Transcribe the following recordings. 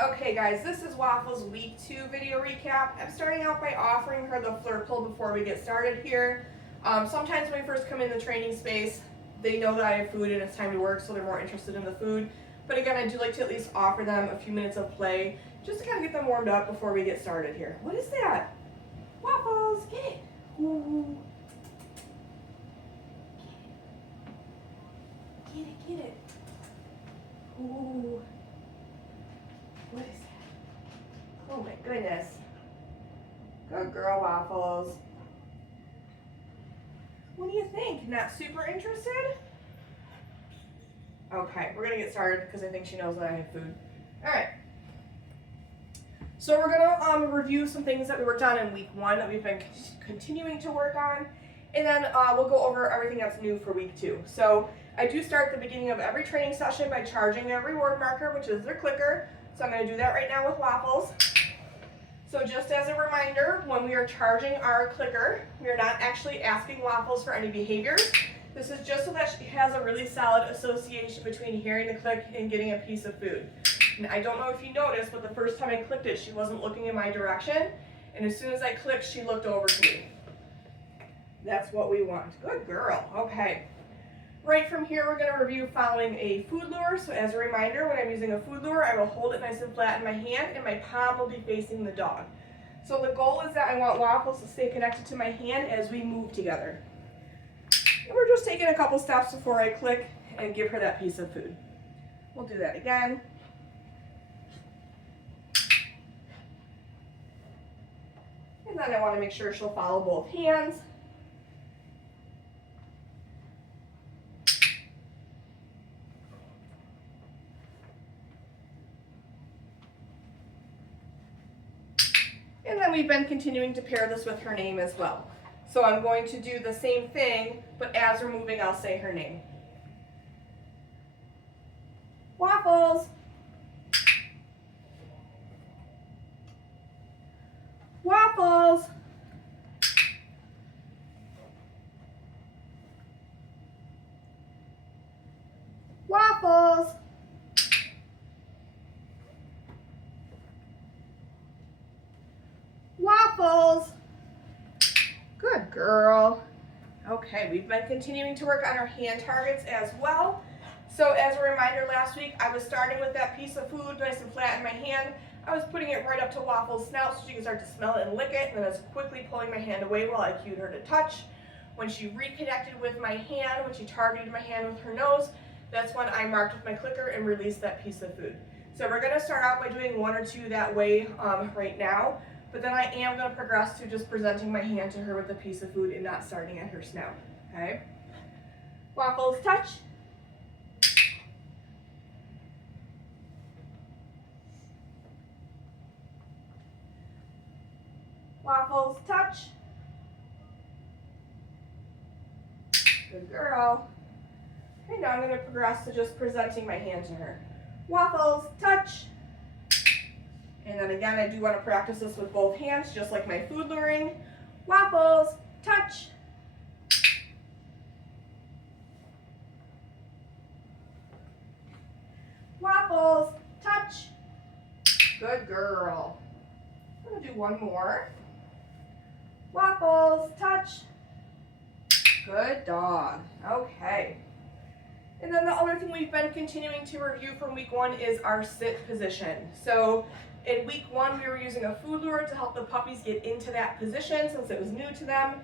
Okay guys, this is Waffles week 2 video recap. I'm starting out by offering her the flirt pull before we get started here. Sometimes when we first come in the training space, they know that I have food and it's time to work, so they're more interested in the food. But again, I do like to at least offer them a few minutes of play, just to kind of get them warmed up before we get started here. What is that? Waffles, get it. Ooh. Get it, get it. Ooh. What is that? Oh my goodness. Good girl, Waffles. What do you think? Not super interested? Okay, we're gonna get started because I think she knows that I have food. All right. So we're gonna review some things that we worked on in week 1 that we've been continuing to work on, and then we'll go over everything that's new for week 2. So I do start at the beginning of every training session by charging their reward marker, which is their clicker. So I'm going to do that right now with Waffles. So just as a reminder, when we are charging our clicker, we are not actually asking Waffles for any behaviors. This is just so that she has a really solid association between hearing the click and getting a piece of food. And I don't know if you noticed, but the first time I clicked it, she wasn't looking in my direction. And as soon as I clicked, she looked over to me. That's what we want. Good girl. Okay. Right from here, we're going to review following a food lure. So as a reminder, when I'm using a food lure, I will hold it nice and flat in my hand, and my palm will be facing the dog. So the goal is that I want Waffles to stay connected to my hand as we move together. And we're just taking a couple steps before I click and give her that piece of food. We'll do that again. And then I want to make sure she'll follow both hands. And then we've been continuing to pair this with her name as well. So I'm going to do the same thing, but as we're moving, I'll say her name. Waffles. Waffles. Waffles. Waffles. Good girl. Okay, we've been continuing to work on our hand targets as well. So as a reminder, last week I was starting with that piece of food nice and flat in my hand. I was putting it right up to Waffles' snout so she could start to smell it and lick it, and then I was quickly pulling my hand away while I cued her to touch. When she reconnected with my hand, when she targeted my hand with her nose, that's when I marked with my clicker and released that piece of food. So we're going to start out by doing 1 or 2 that way right now. But then I am going to progress to just presenting my hand to her with a piece of food and not starting at her snout. Okay? Waffles, touch. Waffles, touch. Good girl. Okay, now I'm going to progress to just presenting my hand to her. Waffles, touch. And then again, I do want to practice this with both hands, just like my food luring. Waffles, touch. Waffles, touch. Good girl. I'm going to do 1 more. Waffles, touch. Good dog. Okay. And then the other thing we've been continuing to review from week 1 is our sit position. So in week 1, we were using a food lure to help the puppies get into that position since it was new to them.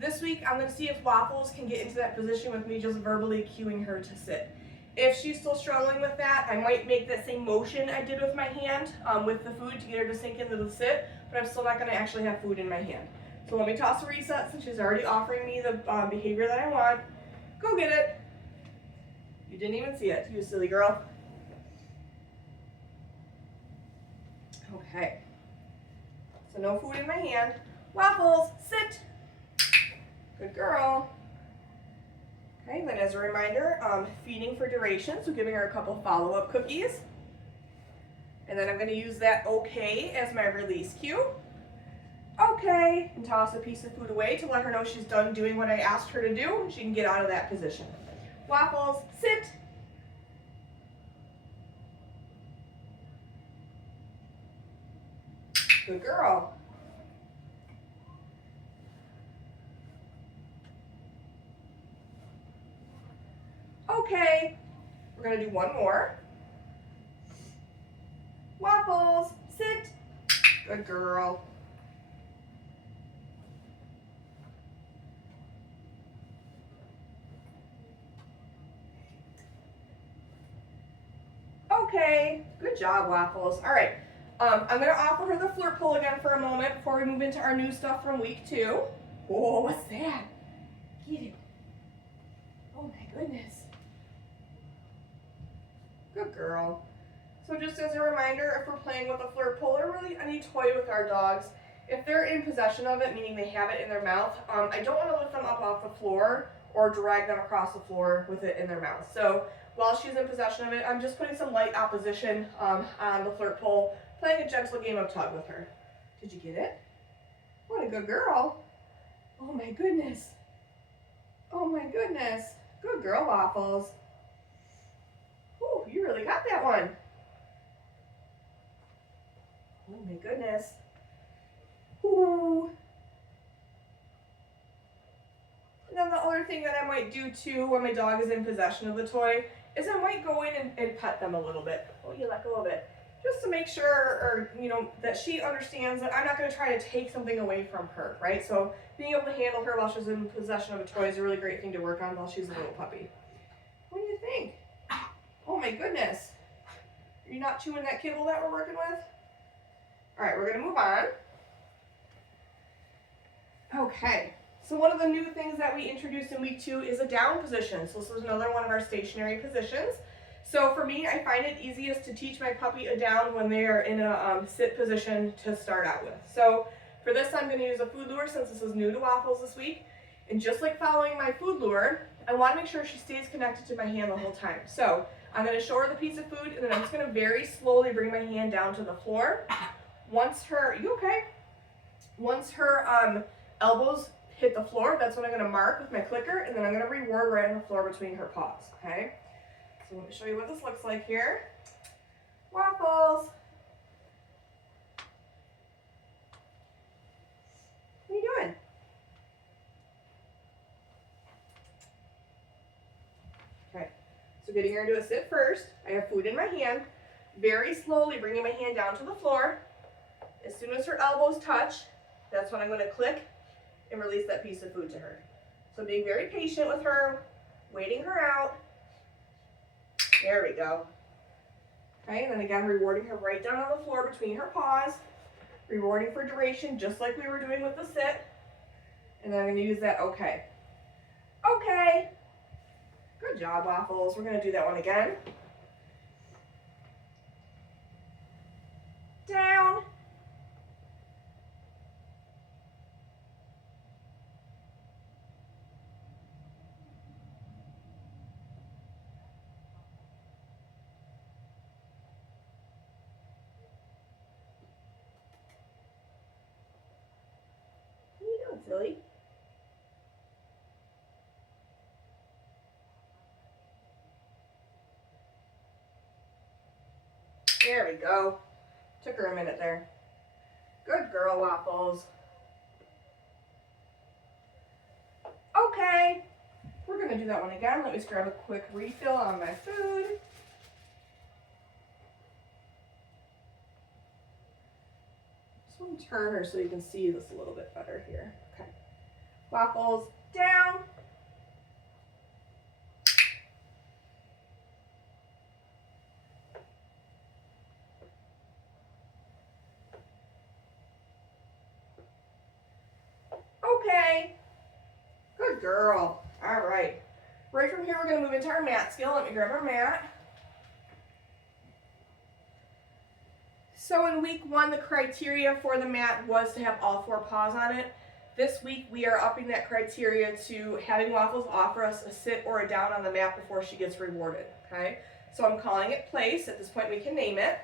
This week, I'm going to see if Waffles can get into that position with me just verbally cueing her to sit. If she's still struggling with that, I might make that same motion I did with my hand with the food to get her to sink into the sit, but I'm still not going to actually have food in my hand. So let me toss a reset since she's already offering me the behavior that I want. Go get it. You didn't even see it, you silly girl. Okay. So no food in my hand. Waffles, sit. Good girl. Okay, then as a reminder, feeding for duration, so giving her a couple follow-up cookies. And then I'm going to use that okay as my release cue. Okay, and toss a piece of food away to let her know she's done doing what I asked her to do, and she can get out of that position. Waffles, sit. Good girl. Okay, we're gonna do one more. Waffles, sit. Good girl. Okay, good job, Waffles. All right, I'm gonna offer her the flirt pull again for a moment before we move into our new stuff from week 2. Whoa, what's that? Get it. Oh my goodness. Good girl. So just as a reminder, if we're playing with a flirt pull or really any toy with our dogs, if they're in possession of it, meaning they have it in their mouth, I don't want to lift them up off the floor or drag them across the floor with it in their mouth. So while she's in possession of it, I'm just putting some light opposition on the flirt pole, playing a gentle game of tug with her. Did you get it? What a good girl. Oh my goodness. Oh my goodness. Good girl, Waffles. Ooh, you really got that one. Oh my goodness. Ooh. And then the other thing that I might do too when my dog is in possession of the toy is I might go in and pet them a little bit. Oh, you let go of it. Just to make sure, or that she understands that I'm not going to try to take something away from her, right? So being able to handle her while she's in possession of a toy is a really great thing to work on while she's a little puppy. What do you think? Oh my goodness. Are you not chewing that kibble that we're working with? All right, we're going to move on. Okay, so one of the new things that we introduced in week 2 is a down position. So this is another one of our stationary positions. So for me, I find it easiest to teach my puppy a down when they are in a sit position to start out with. So for this, I'm going to use a food lure since this is new to Waffles this week. And just like following my food lure, I want to make sure she stays connected to my hand the whole time. So I'm going to show her the piece of food, and then I'm just going to very slowly bring my hand down to the floor. Once her, you okay? Once her elbows hit the floor, that's when I'm going to mark with my clicker, and then I'm going to reward right on the floor between her paws, okay? So let me show you what this looks like here. Waffles. What are you doing? Okay, so getting her to a sit first. I have food in my hand. Very slowly bringing my hand down to the floor. As soon as her elbows touch, that's when I'm going to click and release that piece of food to her. So being very patient with her, waiting her out. There we go. Okay, and then again, rewarding her right down on the floor between her paws. Rewarding for duration, just like we were doing with the sit. And then I'm going to use that okay. Okay. Good job, Waffles. We're going to do that one again. Down. What are you doing, silly? There we go. Took her a minute there. Good girl, Waffles. Okay. We're going to do that one again. Let me just grab a quick refill on my food. Just want to turn her so you can see this a little bit better here. Okay. Waffles down. Okay. Good girl. All right. Right from here, we're going to move into our mat skill. Let me grab our mat. So in week 1, the criteria for the mat was to have all 4 paws on it. This week, we are upping that criteria to having Waffles offer us a sit or a down on the mat before she gets rewarded, okay? So I'm calling it place. At this point, we can name it.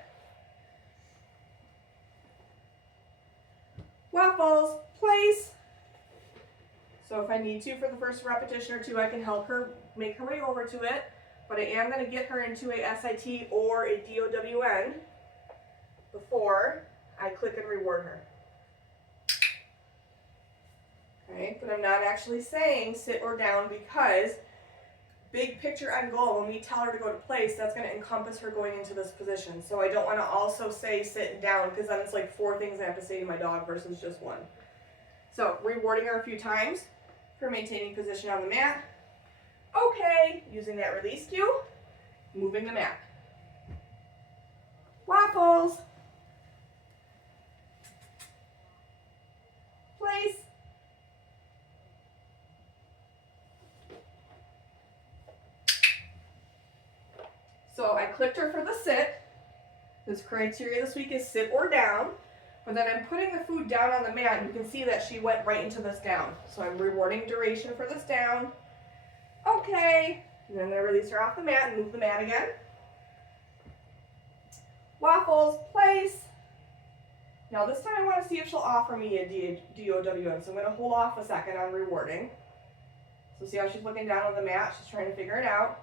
Waffles, place. So if I need to for the first repetition or 2, I can help her make her way over to it. But I am going to get her into a SIT or a DOWN before I click and reward her. Okay, but I'm not actually saying sit or down because big picture end goal, when we tell her to go to place, that's going to encompass her going into this position. So I don't want to also say sit and down because then it's like 4 things I have to say to my dog versus just 1. So rewarding her a few times for maintaining position on the mat. Okay, using that release cue, moving the mat. Waffles. Place. So I clicked her for the sit. This criteria this week is sit or down. But then I'm putting the food down on the mat, and you can see that she went right into this down. So I'm rewarding duration for this down. Okay. And then I'm going to release her off the mat and move the mat again. Waffles, place. Now this time I want to see if she'll offer me a DOWN. So I'm going to hold off a second on rewarding. So see how she's looking down on the mat? She's trying to figure it out.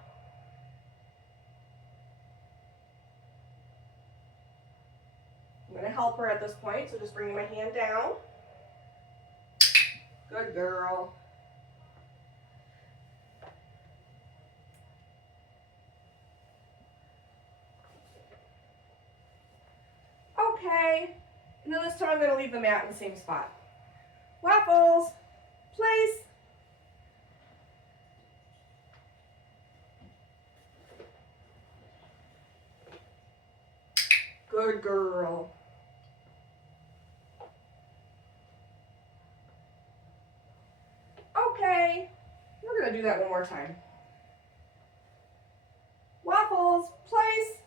I'm going to help her at this point, so just bringing my hand down. Good girl. Okay. And then this time I'm going to leave the mat in the same spot. Waffles, place. Good girl. Okay, we're going to do that one more time. Waffles, place.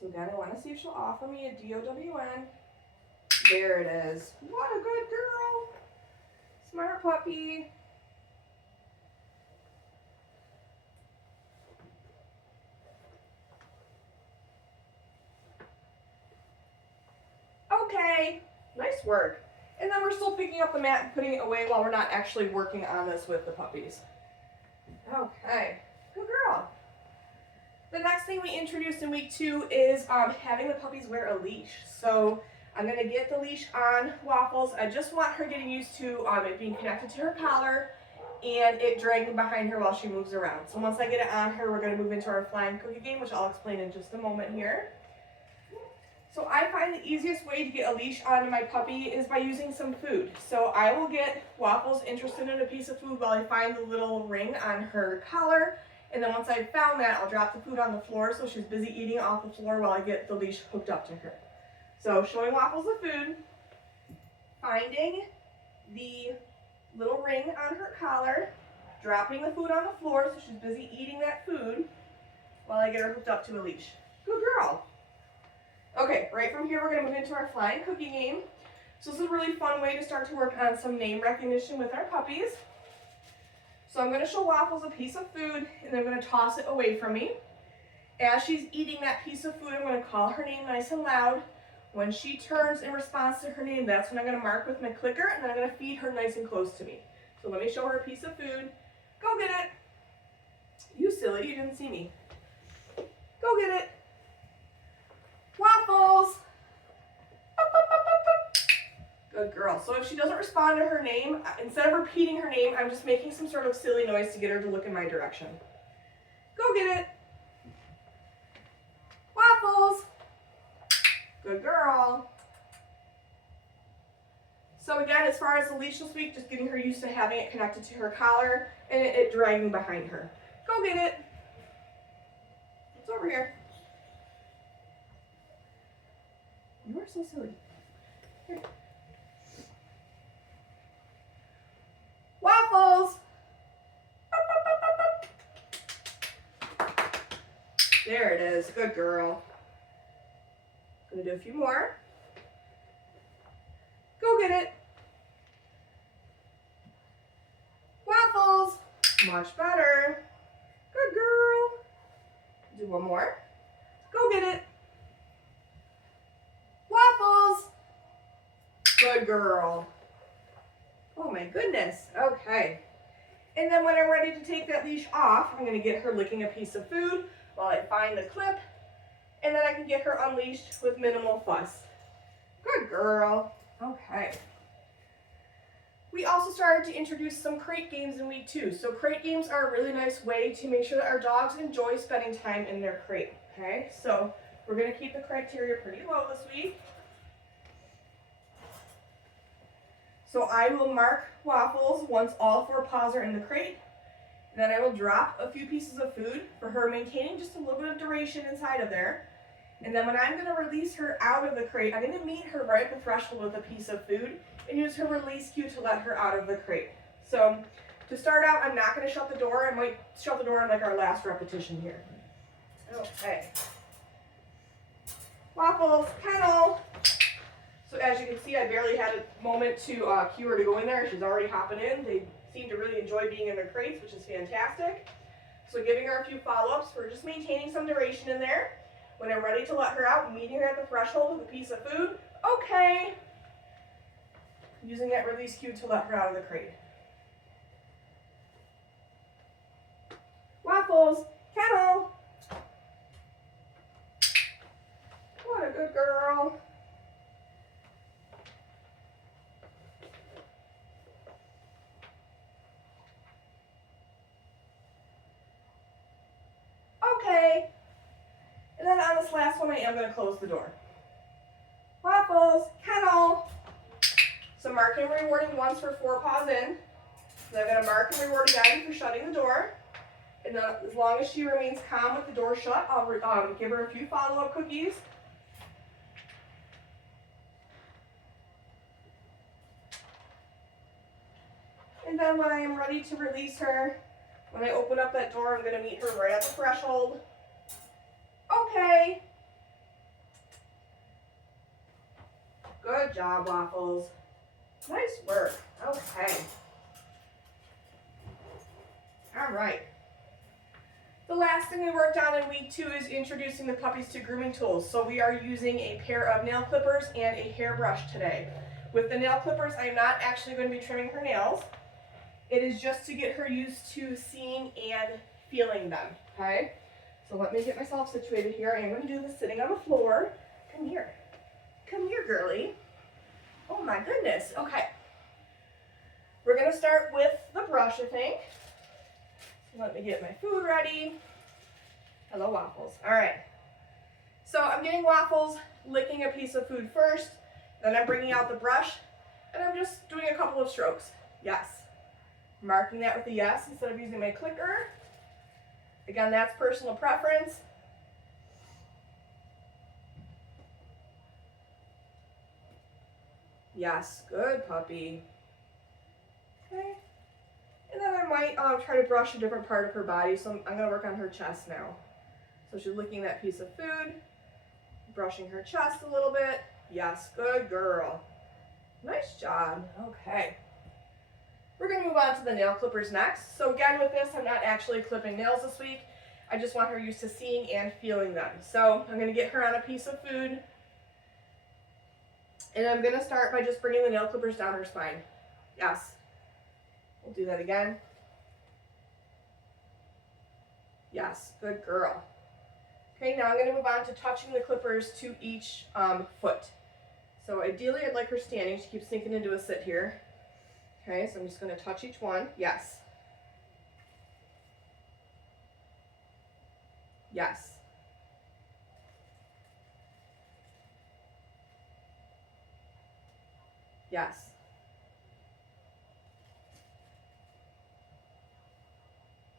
So again, I want to see if she'll offer me a DOWN. There it is. What a good girl. Smart puppy. Okay, nice work. And then we're still picking up the mat and putting it away while we're not actually working on this with the puppies. Okay, good girl. The next thing we introduced in week 2 is having the puppies wear a leash. So I'm going to get the leash on Waffles. I just want her getting used to it being connected to her collar and it dragging behind her while she moves around. So once I get it on her, we're going to move into our flying cookie game, which I'll explain in just a moment here. So I find the easiest way to get a leash onto my puppy is by using some food. So I will get Waffles interested in a piece of food while I find the little ring on her collar. And then once I've found that, I'll drop the food on the floor so she's busy eating off the floor while I get the leash hooked up to her. So showing Waffles the food, finding the little ring on her collar, dropping the food on the floor so she's busy eating that food while I get her hooked up to a leash. Good girl. Okay, right from here we're going to move into our flying cookie game. So this is a really fun way to start to work on some name recognition with our puppies. So I'm going to show Waffles a piece of food and then I'm going to toss it away from me. As she's eating that piece of food, I'm going to call her name nice and loud. When she turns in response to her name, that's when I'm going to mark with my clicker and then I'm going to feed her nice and close to me. So let me show her a piece of food. Go get it. You silly, you didn't see me. Go get it. Waffles. Up, up, up, up, up. Good girl. So if she doesn't respond to her name, instead of repeating her name, I'm just making some sort of silly noise to get her to look in my direction. Go get it. Waffles. Good girl. So again, as far as the leash this week, just getting her used to having it connected to her collar and it dragging behind her. Go get it. It's over here. You are so silly. Here. Waffles! Up, up, up, up, up. There it is. Good girl. Gonna do a few more. Go get it. Waffles! Much better. Good girl. Do one more. Go get it. Waffles! Good girl. Oh my goodness. Okay. And then when I'm ready to take that leash off, I'm going to get her licking a piece of food while I find the clip, and then I can get her unleashed with minimal fuss. Good girl. Okay. We also started to introduce some crate games in week 2. So crate games are a really nice way to make sure that our dogs enjoy spending time in their crate. Okay, so we're going to keep the criteria pretty low this week. So I will mark Waffles once all 4 paws are in the crate. And then I will drop a few pieces of food for her, maintaining just a little bit of duration inside of there. And then when I'm going to release her out of the crate, I'm going to meet her right at the threshold with a piece of food and use her release cue to let her out of the crate. So to start out, I'm not going to shut the door. I might shut the door on like our last repetition here. Okay. Waffles, kennel. So as you can see, I barely had a moment to cue her to go in there. She's already hopping in. They seem to really enjoy being in their crates, which is fantastic. So giving her a few follow-ups. We're just maintaining some duration in there. When I'm ready to let her out, meeting her at the threshold with a piece of food. Okay. Using that release cue to let her out of the crate. Waffles, kennel. What a good girl. Okay. And then on this last one, I am going to close the door. Waffles, kennel. So marking and rewarding once for 4 paws in. Then I'm going to mark and reward again for shutting the door. And then as long as she remains calm with the door shut, I'll give her a few follow-up cookies. And then when I am ready to release her, when I open up that door, I'm going to meet her right at the threshold. Okay. Good job, Waffles. Nice work. Okay. All right. The last thing we worked on in week 2 is introducing the puppies to grooming tools. So we are using a pair of nail clippers and a hairbrush today. With the nail clippers, I am not actually going to be trimming her nails. It is just to get her used to seeing and feeling them, okay? So let me get myself situated here. I am going to do this sitting on the floor. Come here. Come here, girly. Oh my goodness. Okay. We're going to start with the brush, I think. Let me get my food ready. Hello, Waffles. All right. So I'm getting Waffles licking a piece of food first. Then I'm bringing out the brush, and I'm just doing a couple of strokes. Yes. Marking that with a yes instead of using my clicker. Again, that's personal preference. Yes, good puppy. Okay. And then I might try to brush a different part of her body, so I'm going to work on her chest now. So she's licking that piece of food, brushing her chest a little bit. Yes, good girl. Nice job. Okay. We're going to move on to the nail clippers next. So again, with this, I'm not actually clipping nails this week. I just want her used to seeing and feeling them. So I'm going to get her on a piece of food. And I'm going to start by just bringing the nail clippers down her spine. Yes. We'll do that again. Yes, good girl. Okay, now I'm going to move on to touching the clippers to each foot. So ideally, I'd like her standing. She keeps sinking into a sit here. Okay, so I'm just going to touch each one. Yes. Yes. Yes.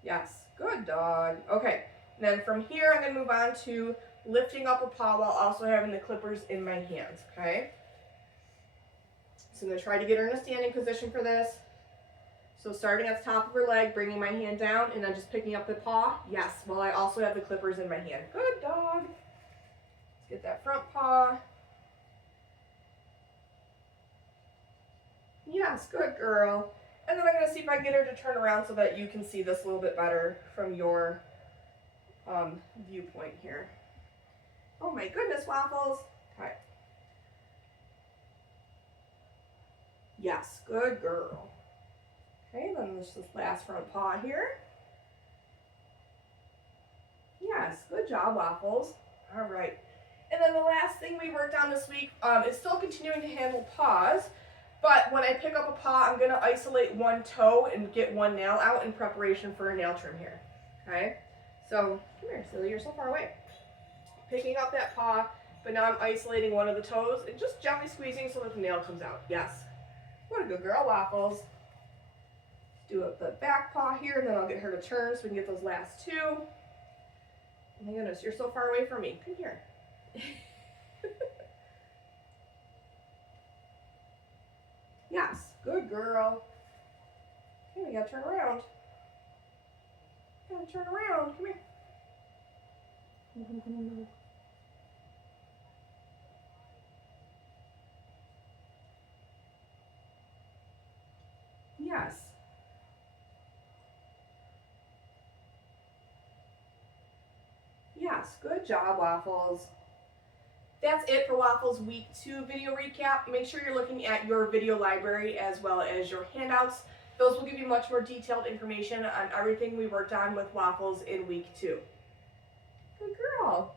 Yes. Good dog. Okay, then from here, I'm going to move on to lifting up a paw while also having the clippers in my hands, okay? So I'm going to try to get her in a standing position for this. So starting at the top of her leg, bringing my hand down, and then just picking up the paw. Yes, while I also have the clippers in my hand. Good dog. Let's get that front paw. Yes, good girl. And then I'm going to see if I can get her to turn around so that you can see this a little bit better from your viewpoint here. Oh my goodness, Waffles. Okay. Yes, good girl. Okay, then there's this last front paw here. Yes, good job, Waffles. All right. And then the last thing we worked on this week is still continuing to handle paws, but when I pick up a paw, I'm gonna isolate one toe and get one nail out in preparation for a nail trim here, okay? So, come here, Silly, you're so far away. Picking up that paw, but now I'm isolating one of the toes and just gently squeezing so that the nail comes out. Yes. What a good girl, Waffles. Do up the back paw here, and then I'll get her to turn so we can get those last two. Oh my goodness, you're so far away from me. Come here. Yes, good girl. Okay, we gotta turn around. Gotta turn around. Come here. Yes. Yes, good job, Waffles. That's it for Waffles Week 2 video recap. Make sure you're looking at your video library as well as your handouts. Those will give you much more detailed information on everything we worked on with Waffles in Week 2. Good girl.